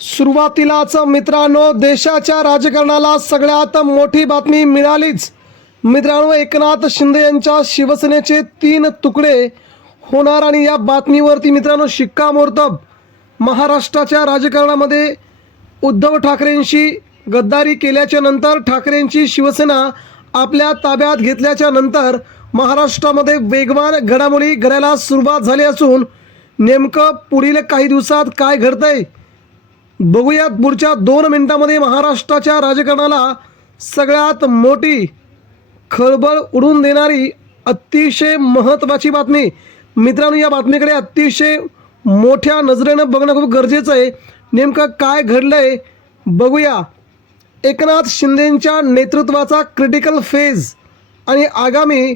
सुरुवातीलाच मित्रांनो देशाच्या राजकारणाला सगळ्यात मोठी बातमी मिळालीच। मित्रांनो, एकनाथ शिंदे यांच्या शिवसेनेचे 3 तुकडे होणार आणि या बातमीवरती मित्रांनो शिक्कामोर्तब महाराष्ट्राच्या राजकारणामध्ये उद्धव ठाकरेंशी गद्दारी केल्याच्या नंतर, ठाकरेंची शिवसेना आपल्या ताब्यात घेतल्याच्या नंतर महाराष्ट्रामध्ये वेगवान घडामोडी घडायला सुरुवात झाली असून नेमकं पुढील काही दिवसात काय घडतंय बघूयात। पुढच्या 2 मिनिटांमध्ये महाराष्ट्राच्या राजकारणाला सगळ्यात मोठी खळबळ उडून देणारी अतिशय महत्त्वाची बातमी। मित्रांनो, या बातमीकडे अतिशय मोठ्या नजरेनं बघणं खूप गरजेचं आहे। नेमकं काय घडलंय बघूया। एकनाथ शिंदेंच्या नेतृत्वाचा क्रिटिकल फेज आणि आगामी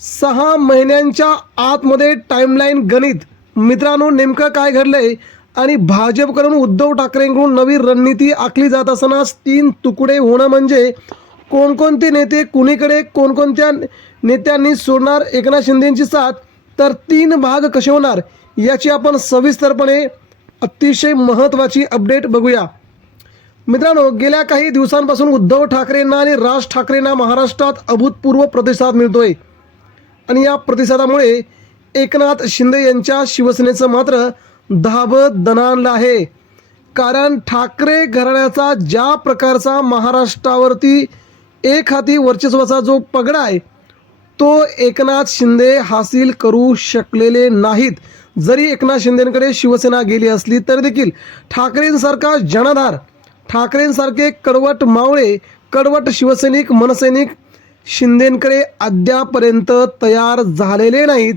6 महिन्यांच्या आतमध्ये टाईमलाईन गणित। मित्रांनो, नेमकं काय घडलंय आणि भाजपकडून उद्धव ठाकरेंकडून नवी रणनीती आखली जात असताना 3 तुकडे होणं म्हणजे कोणकोणते नेते कुणीकडे, कोणकोणत्या नेत्यांनी सोडणार एकनाथ शिंदेंची साथ, तर 3 भाग कसे होणार याची आपण सविस्तरपणे अतिशय महत्त्वाची अपडेट बघूया। मित्रांनो, गेल्या काही दिवसांपासून उद्धव ठाकरेंना आणि राज ठाकरेंना महाराष्ट्रात अभूतपूर्व प्रतिसाद मिळतोय आणि या प्रतिसादामुळे एकनाथ शिंदे यांच्या शिवसेनेचं मात्र धाबत दणाणलं आहे। कारण ठाकरे घराण्याचा ज्या प्रकारचा महाराष्ट्रावरती एक हाती वर्चस्वाचा जो पगडा आहे तो एकनाथ शिंदे हासिल करू शकलेले नाहीत। जरी एकनाथ शिंदेंकडे शिवसेना गेली असली तरी देखील ठाकरेंसारखा जनाधार, ठाकरेंसारखे कडवट मावळे, कडवट शिवसैनिक, मनसैनिक शिंदेंकडे अद्यापर्यंत तयार झालेले नाहीत।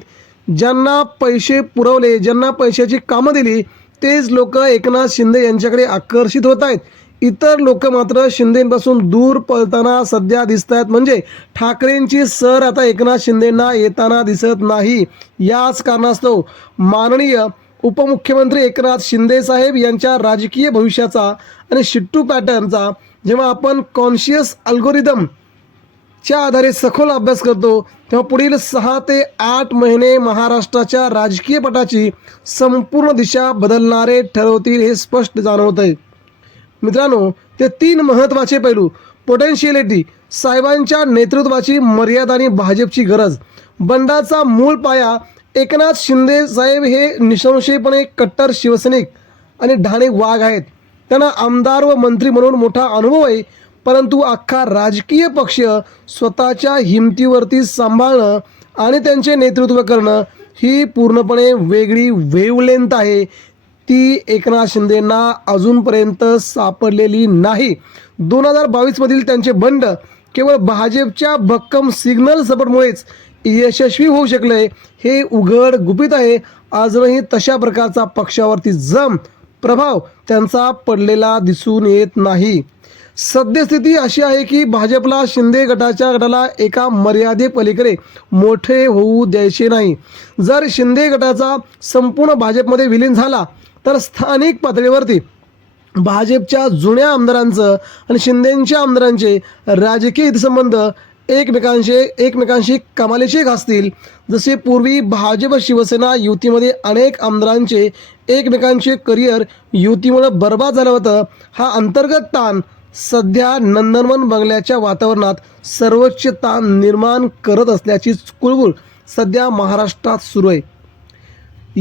ज्यांना पैसे पुरवले, ज्यांना पैशाची कामं दिली तेच लोक एकनाथ शिंदे यांच्याकडे आकर्षित होत आहेत। इतर लोक मात्र शिंदेंपासून दूर पळताना सध्या दिसत आहेत। म्हणजे ठाकरेंची सर आता एकनाथ शिंदेंना येताना दिसत नाही। याच कारणास्तव माननीय उपमुख्यमंत्री एकनाथ शिंदे साहेब यांच्या राजकीय भविष्याचा आणि शिट्टू पॅटर्नचा जेव्हा आपण कॉन्शियस अल्गोरिदम च्या आधारे सखोल अभ्यास करतो तेव्हा पुढील 6 ते 8 महिने महाराष्ट्राच्या राजकीय पटाची संपूर्ण दिशा बदलणारे ठरवतील हे स्पष्ट जाणवत आहे। मित्रांनो, ते 3 महत्त्वाचे पैलू, पोटेन्शियलिटी, साहेबांच्या नेतृत्वाची मर्यादा आणि भाजपची गरज। बंडाचा मूळ पाया एकनाथ शिंदे साहेब हे निसंशयपणे कट्टर शिवसैनिक आणि ढाणे वाघ आहेत। त्यांना आमदार व मंत्री म्हणून मोठा अनुभव आहे, परंतु अख्खा राजकीय पक्ष स्वतःच्या हिमतीवरती सांभाळणं आणि त्यांचे नेतृत्व करणं ही पूर्णपणे वेगळी वेवलेंथ आहे। ती एकनाथ शिंदेंना अजूनपर्यंत सापडलेली नाही। 2022 मधील त्यांचे बंड केवळ भाजपच्या भक्कम सिग्नल सपोर्टमुळेच यशस्वी होऊ शकले हे उघड गुपित आहे। अजूनही तशा प्रकारचा पक्षावरती जम प्रभाव त्यांचा पडलेला दिसून येत नाही। सद्यस्थिती अशी आहे की भाजपला शिंदे गटाला एका मर्यादेपलीकडे मोठे होऊ द्यायचे नाही। जर शिंदे गटाचा संपूर्ण भाजपमध्ये विलीन झाला तर स्थानिक पातळीवरती भाजपच्या जुन्या आमदारांचं आणि शिंदेंच्या आमदारांचे राजकीय हितसंबंध एकमेकांशी कमालीचे घासतील। जसे पूर्वी भाजप शिवसेना युतीमध्ये अनेक आमदारांचे एकमेकांचे करिअर युतीमुळे बर्बाद झालं होतं, हा अंतर्गत ताण सध्या नंदनवन बंगल्याच्या वातावरणात सर्वोच्च ताण निर्माण करत असल्याची कुळबुळ सध्या महाराष्ट्रात सुरू आहे।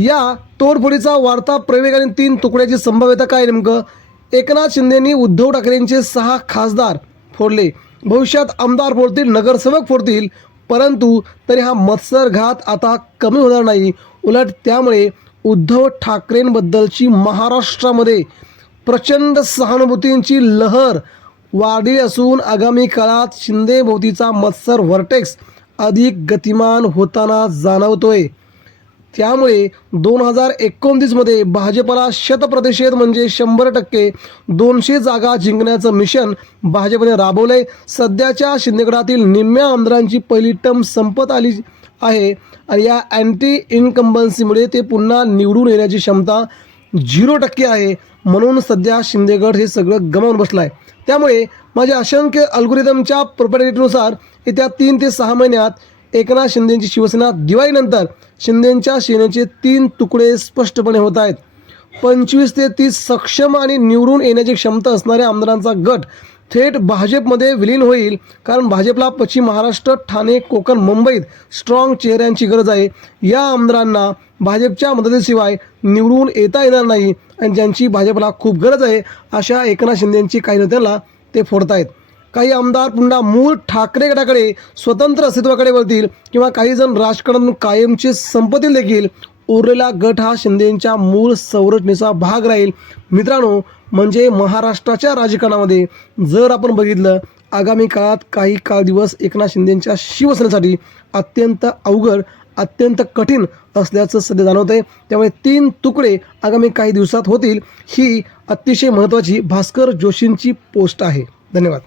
या तोडफोडीचा वाढता प्रवेग आणि 3 तुकड्याची संभाव्यता काय नेमकं? एकनाथ शिंदेंनी उद्धव ठाकरेंचे 6 खासदार फोडले, भविष्यात आमदार फोडतील, नगरसेवक फोडतील, परंतु तरी हा मत्सरघात आता कमी होणार नाही। उलट त्यामुळे उद्धव ठाकरेंबद्दलची महाराष्ट्रामध्ये प्रचंड सहानुभूतींची लहर वाढली असून आगामी काळात शिंदेभोवतीचा मत्सर व्हर्टेक्स अधिक गतिमान होताना जाणवतोय। त्यामुळे 2029 मध्ये भाजपला शतप्रतिशत म्हणजे 100% 200 जागा जिंकण्याचं मिशन भाजपने राबवलंय। सध्याच्या शिंदेगडातील निम्म्या आमदारांची पहिली टर्म संपत आली आहे आणि या अँटी इन्कम्बन्सीमुळे ते पुन्हा निवडून येण्याची क्षमता 0% आहे। म्हणून सध्या शिंदेगड हे सगळं गमावून बसलं आहे। त्यामुळे माझ्या असंख्य अल्गोरिदमच्या प्रोपॅरिटीनुसार येत्या 3 ते 6 महिन्यात एकनाथ शिंदेंची शिवसेना दिवाळीनंतर शिंदेंच्या सेनेचे 3 तुकडे स्पष्टपणे होत आहेत। 25 ते 30 सक्षम आणि निवडून येण्याची क्षमता असणाऱ्या आमदारांचा गट थेट भाजपमध्ये विलीन होईल. कारण भाजपला पश्चिम महाराष्ट्र, ठाणे, कोकण, मुंबईत स्ट्रॉंग चेहऱ्यांची गरज आहे. या आमदारांना भाजपच्या मदतीशिवाय निवडून येता येणार नाही आणि ज्यांची भाजपला खूप गरज आहे अशा एकनाथ शिंदेंची काही नेत्यांना ते फोडतायत. काही आमदार पुन्हा मूळ ठाकरे गटाकडे स्वतंत्र अस्तित्वाकडे वळतील किंवा काही जण राजकारणातून कायमचे संपतील देखील. उरलेला गट हा शिंदेंच्या मूळ संरचनेचा भाग राहील. मित्रांनो, म्हणजे महाराष्ट्राच्या राजकारणामध्ये जर आपण बघितलं, आगामी काळात काही काळ दिवस एकनाथ शिंदेंच्या शिवसेनेसाठी अत्यंत अवघड, अत्यंत कठीण असल्याचं सध्या जाणवत आहे. त्यामुळे 3 तुकडे आगामी काही दिवसात होतील. ही अतिशय महत्त्वाची भास्कर जोशींची पोस्ट आहे. धन्यवाद.